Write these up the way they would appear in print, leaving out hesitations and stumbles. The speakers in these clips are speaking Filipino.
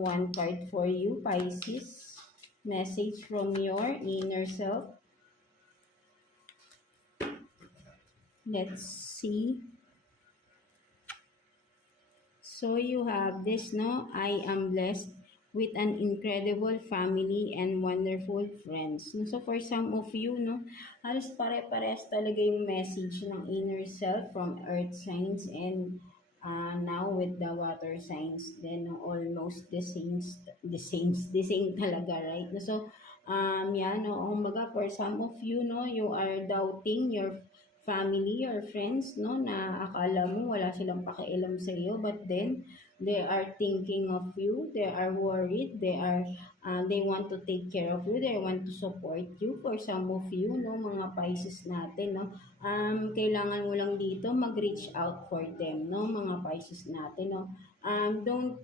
one card for you, Pisces. Message from your inner self. Let's see. So you have this, no? I am blessed with an incredible family and wonderful friends. No? So for some of you, no, halos pare-pares talaga yung message ng inner self from earth signs and now with the water signs, then no, almost the same talaga, right? So yan, no, umaga for some of you, no, you are doubting your family or friends, no, na akala mo wala silang pakialam sa iyo, but then they are thinking of you, they are worried, they want to take care of you, they want to support you. For some of you, no, mga Pisces natin, no, kailangan mo lang dito mag-reach out for them, no, mga Pisces natin, no. Don't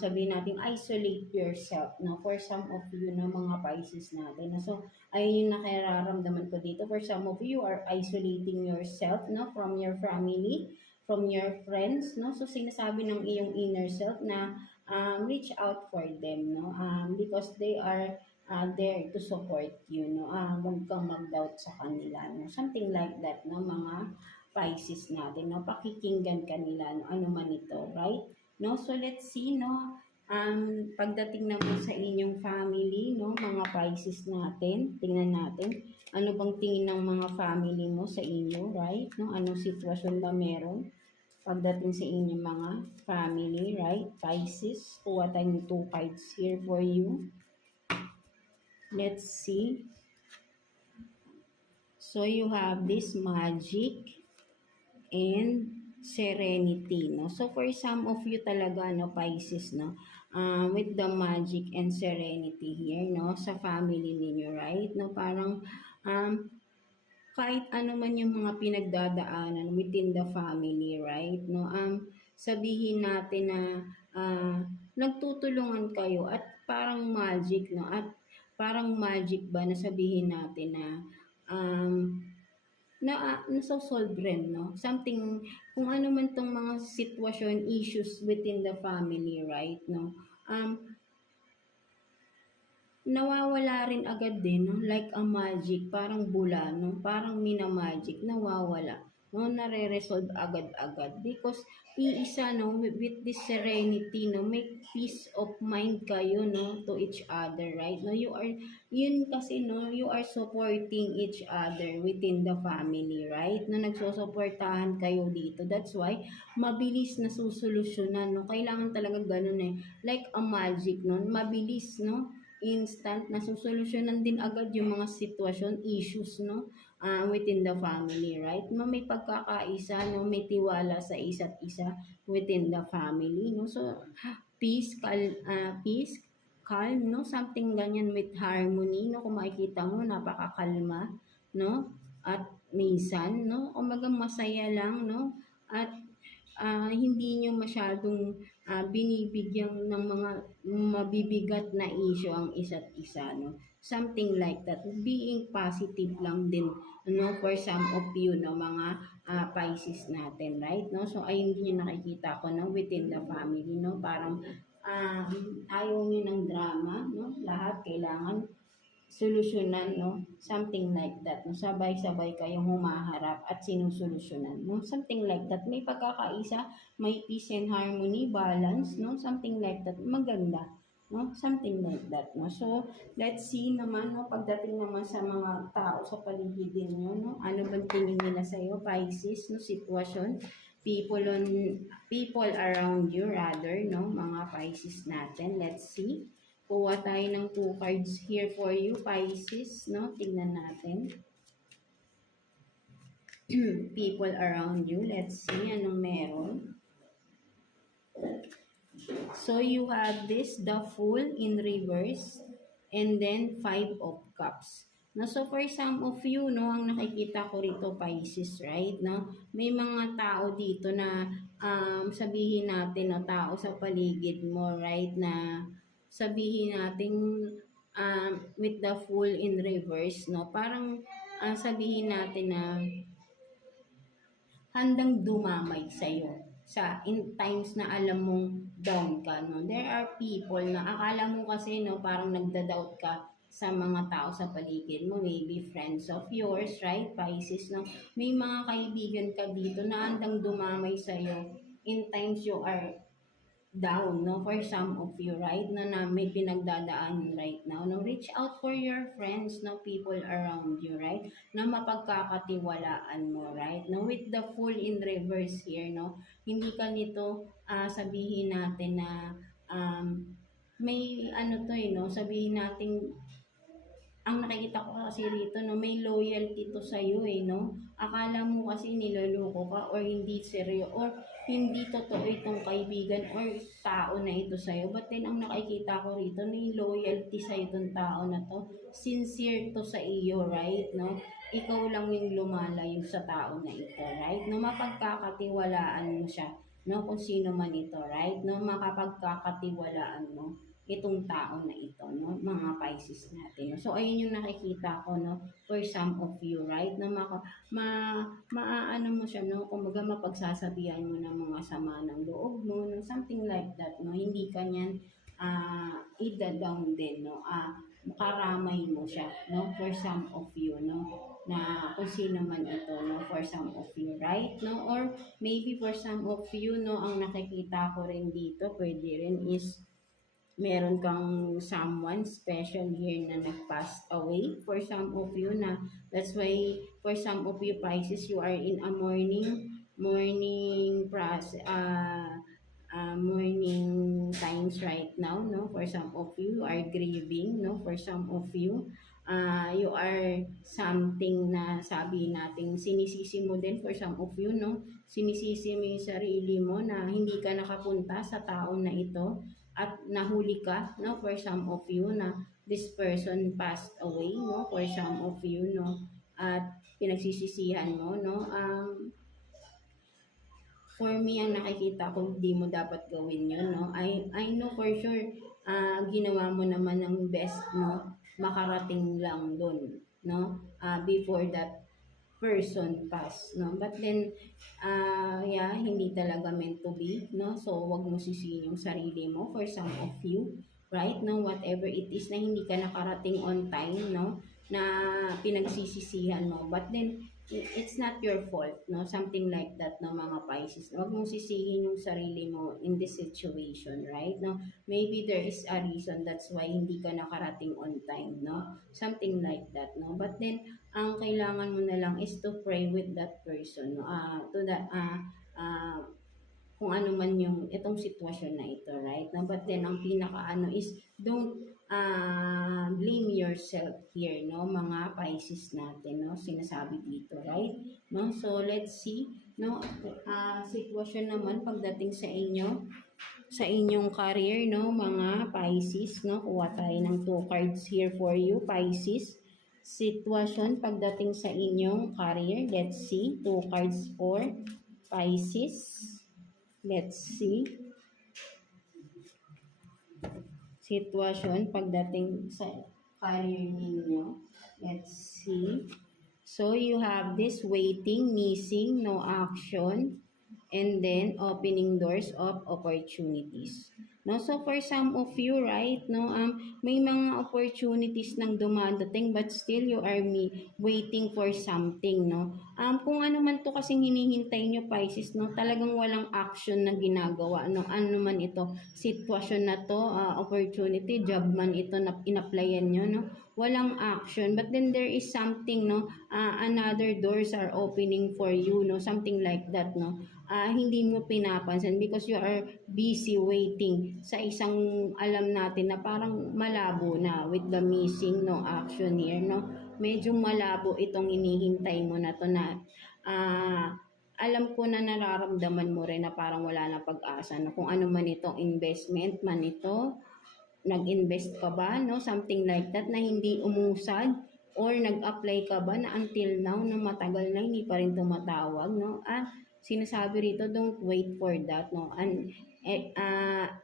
sabihin natin isolate yourself, no, for some of you, no, mga Pisces natin, no. So ayun yung nakararamdaman ko dito. For some of you are isolating yourself, no, from your family, from your friends, no. So sinasabi ng iyong inner self na reach out for them, no, because they are there to support you, no. Huwag kang mag-doubt sa kanila, no. Something like that, no, mga Pisces natin, no. Pakikinggan kanila, no, ano man ito, right? No, so let's see, no. Pagdating naman sa inyong family, no, mga Pisces natin, tingnan natin, ano bang tingin ng mga family mo sa inyo, right? No, anong sitwasyon ba meron pagdating sa inyong mga family, right? Pisces, kuha tayong 2 cards here for you. Let's see. So you have this Magic and Serenity, no. So for some of you talaga, no, Pisces, no, with the Magic and Serenity here, no, sa family ninyo, right? No, parang kahit ano man yung mga pinagdadaanan within the family, right? No, sabihin natin na nagtutulungan kayo at parang magic, no, at parang magic ba na sabihin natin na naso-solve rin, no? Something, kung ano man tong mga sitwasyon, issues within the family, right, no? Nawawala rin agad din, no? Like a magic, parang bula, no? Parang mina-magic, nawawala, no? Nare-resolve agad-agad because iisa, no, with this serenity, no, make peace of mind kayo, no, to each other, right? No, yun kasi, no, you are supporting each other within the family, right? No, nagsusuportahan kayo dito. That's why mabilis na susolusyonan, no? Kailangan talaga ganun eh. Like a magic, no? Mabilis, no? Instant na susolusyonan din agad yung mga sitwasyon, issues, no, within the family, right? May pagkakaisa, no, may tiwala sa isa't isa within the family, no. So peace, calm, no, something ganyan with harmony, no. Kung makikita mo, napakakalma, no, at minsan, no, umaga masaya lang, no, at hindi nyo masyadong binibigyan ng mga mabibigat na issue ang isa't isa, no. Something like that. Being positive lang din, no, for some of you, no, mga Pisces natin, right? No? So, ayun din yung nakikita ko, no, within the family, no. Parang ayaw nyo ng drama, no. Lahat kailangan solusyonan, no? Something like that, no? Sabay-sabay kayong humaharap at sinusolusyonan, no? Something like that. May pagkakaisa, may peace and harmony, balance, no? Something like that. Maganda, no? Something like that, no? So, let's see naman, no? Pagdating naman sa mga tao sa paligid nyo, no? Ano bang tingin nila sa'yo, Pisces, no? Sitwasyon, people around you, rather, no? Mga Pisces natin. Let's see. Kuha tayo ng 2 cards here for you, Pisces, no? Tingnan natin. People around you. Let's see anong meron. So, you have this, the Fool in reverse, and then 5 of Cups. No, so for some of you, no, ang nakikita ko rito, Pisces, right? No? May mga tao dito na sabihin natin, no, tao sa paligid mo, right, na sabihin natin with the Fool in reverse, no, parang sabihin natin na handang dumamay sa'yo, in times na alam mong down ka, no? There are people na akala mo kasi, no, parang nagda-doubt ka sa mga tao sa paligid mo, maybe friends of yours, right? Pisces, no? May mga kaibigan ka dito na handang dumamay sa'yo in times you are down, no, for some of you, right, na may pinagdadaan right now, no, reach out for your friends, no, people around you, right, na mapagkakatiwalaan mo, right, no, with the Fool in reverse here, no, hindi ka nito sabihin natin na may ano to no, sabihin natin ang nakikita ko kasi rito, no, may loyalty to sa'yo no. Akala mo kasi niloloko ka or hindi seryo or hindi totoo itong kaibigan or tao na ito sa'yo. But then, ang nakikita ko rito, may loyalty sa itong tao na to. Sincere to sa iyo, right? No? Ikaw lang yung lumalayo sa tao na ito, right? No, mapagkakatiwalaan mo siya, no, kung sino man ito, right? No, makapagkakatiwalaan mo itong tao na ito, no? Mga Pisces natin. So, ayun yung nakikita ko, no? For some of you, right? Na maaano mo siya, no? Kumbaga mapagsasabihan mo ng mga sama ng loob mo, no? Something like that, no? Hindi ka niyan ida-down din, no? Karamay mo siya, no? For some of you, no? Na kung sino man ito, no? For some of you, right? No? Or maybe for some of you, no? Ang nakikita ko rin dito, pwede rin is meron kang someone special here na nag-passed away for some of you na that's why for some of you Pisces you are in a morning morning times right now, no, for some of you are grieving, no, for some of you you are something na sabi natin sinisisi mo din for some of you, no, sinisisi mo yung sarili mo na hindi ka nakapunta sa tao na ito at nahuli ka, no, for some of you na this person passed away, no, for some of you, no, at pinagsisisihan mo, no, for me, ang nakikita ko, hindi mo dapat gawin yun, no, I know for sure, ginawa mo naman ng best, no, makarating lang dun, no, before that person pass, no? But then, yeah, hindi talaga meant to be, no? So, wag mo sisihin yung sarili mo for some of you, right? No, whatever it is na hindi ka nakarating on time, no? Na pinagsisisihan mo. But then, it's not your fault, no? Something like that, no, mga Pisces. Wag mong sisihin yung sarili mo in this situation, right? No, maybe there is a reason that's why hindi ka nakarating on time, no? Something like that, no? But then, ang kailangan mo na lang is to pray with that person, no? To that, kung ano man yung itong sitwasyon na ito, right? No? But then, ang pinaka is, don't blame yourself here, no, mga Pisces natin, no, sinasabi dito, right? No, so let's see, no, sitwasyon naman pagdating sa inyo, sa inyong career, no, mga Pisces, no, kuha tayo ng 2 cards here for you, Pisces. Sitwasyon pagdating sa inyong career, let's see, 2 cards for Pisces. Let's see. Sitwasyon pagdating sa career ninyo. Let's see. So, you have this waiting, missing, no action, and then opening doors of opportunities. No, so for some of you, right, no, may mga opportunities nang dumadating but still you are waiting for something, no. Kung ano man to kasing hinihintay nyo, Pisces, no, talagang walang action na ginagawa, no, ano man ito, sitwasyon na to, opportunity, job man ito na in-applyan nyo, no, walang action, but then there is something, no, another doors are opening for you, no, something like that, no. Hindi mo pinapansin because you are busy waiting sa isang alam natin na parang malabo na with the missing, no, action here, no. Medyo malabo itong inihintay mo na to na alam ko na nararamdaman mo rin na parang wala na pag-asa, no, kung ano man itong investment man ito, nag-invest ka ba, no, something like that na hindi umusad or nag-apply ka ba na until now na matagal na hindi pa rin tumatawag, no. Sinasabi rito, don't wait for that, no? And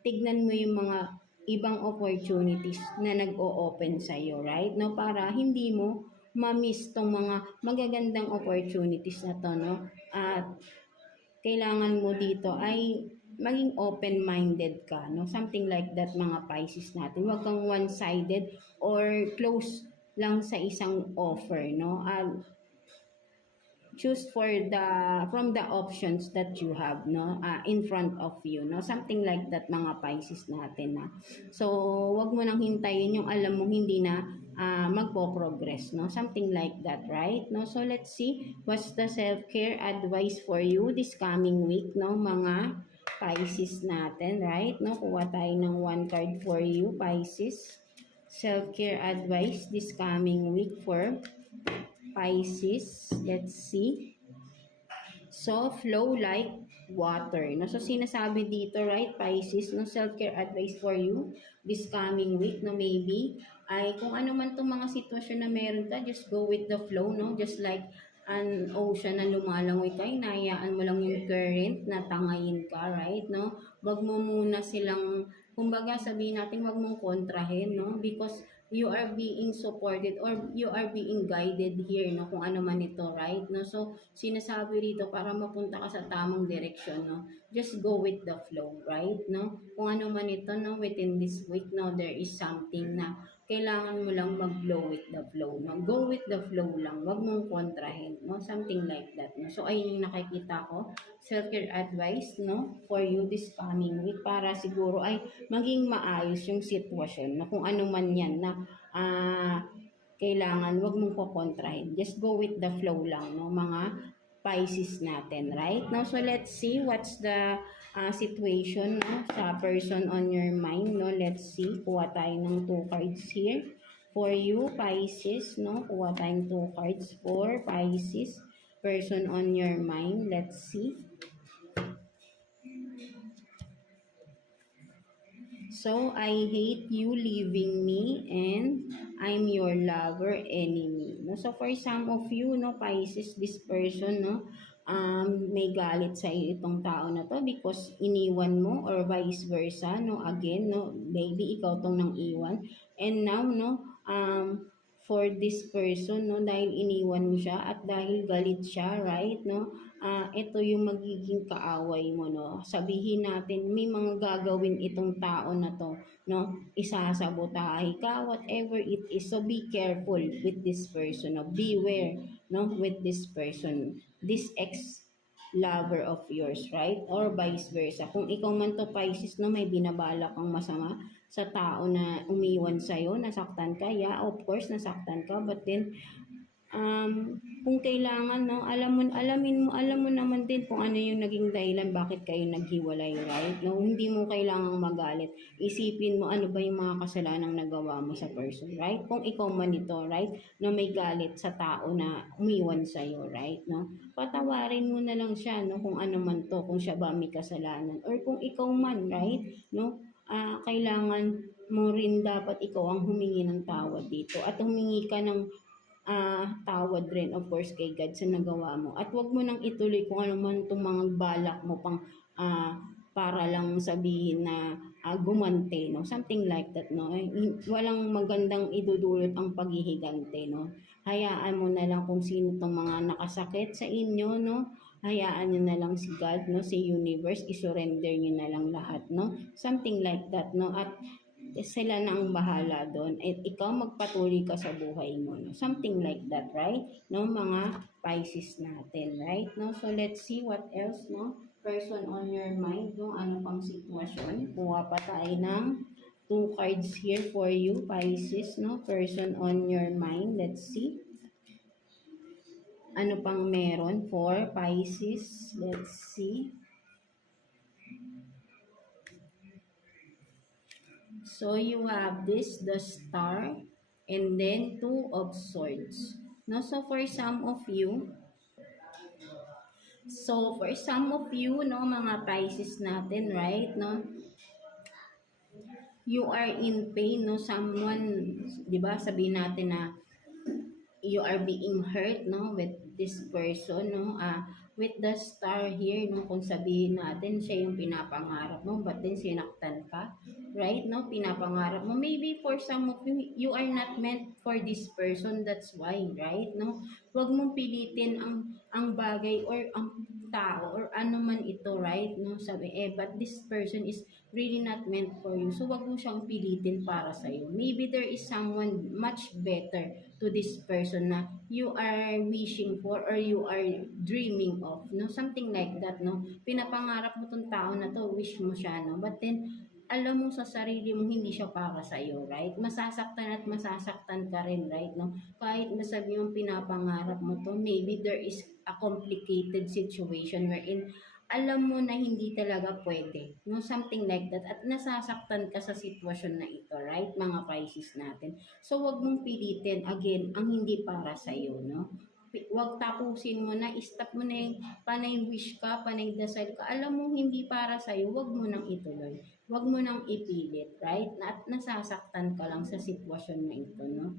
tignan mo yung mga ibang opportunities na nag-o-open sa iyo, right? No, para hindi mo ma-miss tong mga magagandang opportunities na to, no? At kailangan mo dito ay maging open-minded ka, no? Something like that, mga Pisces natin. Huwag kang one-sided or close lang sa isang offer, no? Choose from the options that you have, no, in front of you, no, something like that, mga Pisces natin, na. So wag mo nang hintayin yung alam mo hindi na magpo-progress, no, something like that, right? No, so let's see what's the self-care advice for you this coming week, no, mga Pisces natin, right? No, kuha tayo ng one card for you, Pisces. Self-care advice this coming week for Pisces. Let's see. So, flow like water. No? So, sinasabi dito, right, Pisces, no, self-care advice for you this coming week, no, maybe, ay kung ano man itong mga sitwasyon na meron ka, just go with the flow, no, just like an ocean na lumalangoy ka, hinahayaan mo lang yung current na tangayin ka, right, no, wag mo muna silang, kumbaga sabihin natin, wag mong kontrahin, no, because you are being supported or you are being guided here, no, kung ano man ito, right, no, so sinasabi rito para mapunta ka sa tamang direksyon, no, just go with the flow, right, no, kung ano man ito, no, within this week, no, there is something na kailangan mo lang mag-flow with the flow, no, go with the flow lang, wag mong kontrahin, no, something like that, no, so ayun yung nakikita ko, self-care advice, no, for you this coming week, para siguro ay maging maayos yung sitwasyon, no, kung ano man yan na kailangan wag mong kokontrahin. Just go with the flow lang, no, mga Pisces natin, right? Now, so let's see what's the situation, no, sa person on your mind, no. Let's see. Kuha tayo ng 2 cards here for you, Pisces, no. Kuha tayong 2 cards for Pisces, person on your mind. Let's see. So, I hate you leaving me and I'm your lover enemy. No? So, for some of you, no, Pisces, this person, no, may galit sa iyo itong tao na to because iniwan mo or vice versa, no, again, no, maybe ikaw tong nang iwan. And now, no, for this person, no, dahil iniwan mo siya at dahil galit siya, right, no, ito yung magiging kaaway mo, no. Sabihin natin, may mga gagawin itong tao na to, no, isasabotahe ka, whatever it is. So, be careful with this person, no, beware, no, with this person, this ex-lover of yours, right, or vice versa. Kung ikaw man to, Pisces, no, may binabala kang masama sa tao na umiwan sa'yo, nasaktan ka, yeah, of course, nasaktan ka, but then, kung kailangan, no, alam mo naman din kung ano yung naging dahilan bakit kayo naghiwalay, right? No, hindi mo kailangang magalit. Isipin mo ano ba yung mga kasalanang nagawa mo sa person, right? Kung ikaw man ito, right, no, may galit sa tao na umiwan sa'yo, right, no? Patawarin mo na lang siya, no, kung ano man to, kung siya ba may kasalanan, or kung ikaw man, right, no? Kailangan mo rin dapat ikaw ang humingi ng tawad dito at humingi ka ng tawad rin, of course, kay God sa nagawa mo. At wag mo nang ituloy kung ano man itong mga balak mo pang para lang sabihin na gumante, no? Something like that, no? Walang magandang idudulot ang paghihigante, no? Hayaan mo na lang kung sino itong mga nakasakit sa inyo, no? Hayaan nyo na lang si God, no, si universe, isurrender nyo na lang lahat, no, something like that, no, at sila na ang bahala doon, at ikaw magpatuloy ka sa buhay mo, no, something like that, right, no, mga Pisces natin, right, no, so let's see what else, no, person on your mind, no, ano pang sitwasyon. Kuha pa tayo ng 2 cards here for you, Pisces, no, person on your mind. Let's see ano pang meron for Pisces. Let's see. So, you have this, the Star, and then 2 of Swords. No? So, for some of you, no, mga Pisces natin, right, no, you are in pain, no, someone, di ba, sabihin natin na you are being hurt, no, with this person, no, with the Star here, no, kung sabihin natin siya yung pinapangarap mo, but then sinaktan ka, right, no, pinapangarap mo, maybe for some of you, you are not meant for this person, that's why, right, no, wag mong pilitin ang bagay or ang tao or ano man ito, right? No, sabi, but this person is really not meant for you. So, wag mo siyang pilitin para sa'yo. Maybe there is someone much better to this person na you are wishing for or you are dreaming of, no? Something like that, no? Pinapangarap mo tong tao na to, wish mo siya, no? But then, alam mo sa sarili mo hindi siya para sa iyo, right? Masasaktan at masasaktan ka rin, right? No? Kahit nasabi yung pinapangarap mo to, maybe there is a complicated situation wherein alam mo na hindi talaga pwede, no? Something like that. At nasasaktan ka sa sitwasyon na ito, right? Mga Pisces natin. So, wag mong pilitin, again, ang hindi para sa iyo, no? Wag tapusin mo na, stop mo na yung panay wish ka, panay dasal ka. Alam mo hindi para sa iyo, wag mo nang ituloy. Wag mo nang ipilit, right? At nasasaktan ka lang sa sitwasyon na ito, no?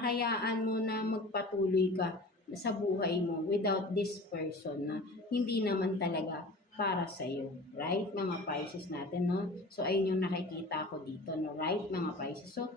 Hayaan mo na magpatuloy ka sa buhay mo without this person na hindi naman talaga para sa iyo, right? Mga Pisces natin, no? So, ayun yung nakikita ko dito, no? Right, mga Pisces? So,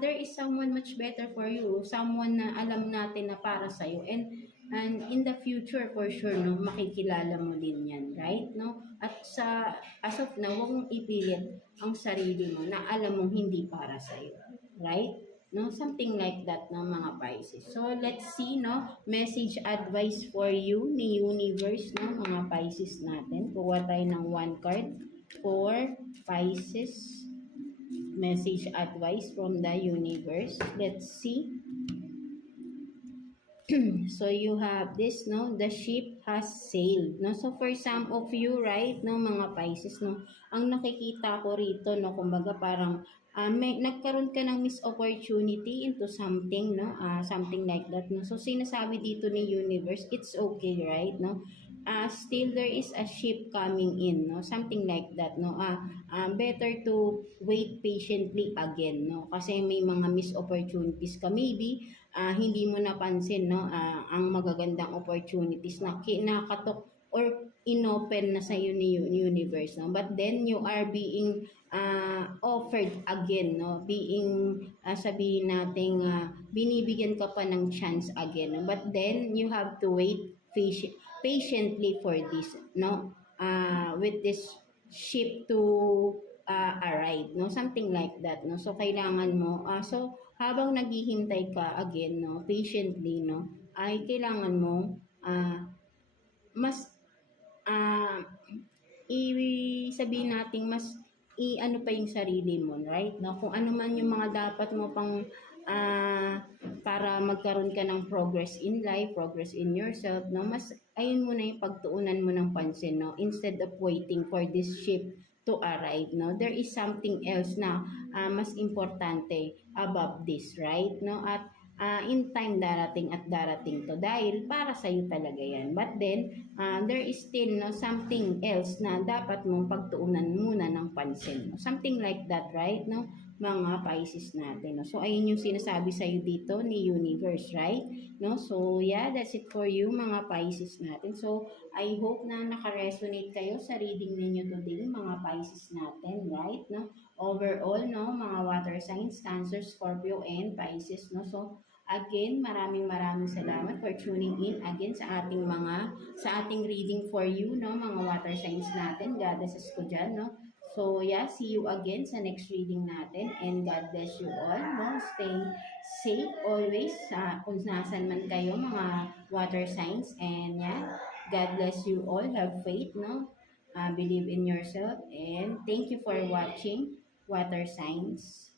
there is someone much better for you, someone na alam natin na para sa iyo, and in the future, for sure, no, makikilala mo din yan, right? No? At as of now, huwag mong ipilit ang sarili mo na alam mong hindi para sa iyo, right? No, something like that, no, mga Pisces. So, let's see, no, message advice for you ni universe, no, mga Pisces natin. Kuha tayo ng one card for Pisces. Message advice from the universe. Let's see. So you have this, no, the ship has sailed, no? So for some of you, right, no, mga Pisces, no, ang nakikita ko rito, no, kumbaga parang may nagkaroon ka ng miss opportunity into something, no, something like that, no. So sinasabi dito ni universe, it's okay, right, no. Still there is a ship coming in, no, something like that, no. Better to wait patiently again, no, kasi may mga miss opportunities ka, maybe hindi mo napansin, no, ang magagandang opportunities na kinakatok or inopen na sa iyo ni universe, no, but then you are being offered again, no, being sabihin nating binibigyan ka pa ng chance again, no? But then you have to wait patiently for this, no, with this ship to arrive, no, something like that, no. So kailangan mo so habang naghihintay ka again, no, patiently, no, ay kailangan mo mas sabihin natin mas i-ano pa yung sarili mo, right, no, kung ano man yung mga dapat mo pang para magkaroon ka ng progress in life, progress in yourself, no, mas ayun mo na yung pagtuunan mo ng pansin, no, instead of waiting for this ship to arrive, no, there is something else na mas importante above this, right, no, at in time darating at darating to dahil para sa iyo talaga yan, but then there is still, no, something else na dapat mong pagtuunan muna ng pansin, no? Something like that, right, no, mga Pisces natin, no? So ayun yung sinasabi sa iyo dito ni universe, right, no. So yeah, that's it for you, mga Pisces natin. So I hope na naka-resonate kayo sa reading ninyo today, mga Pisces natin, right, no. Overall, no, mga water signs, Cancer, Scorpio, and Pisces, no. So again, maraming salamat for tuning in again sa ating reading for you, no, mga water signs natin. Goddesses ko dyan, no. So yeah, see you again sa next reading natin, and God bless you all, no. Stay safe always kung nasan man kayo, mga water signs, and yeah, God bless you all. Have faith, no. Believe in yourself, and thank you for watching, water signs.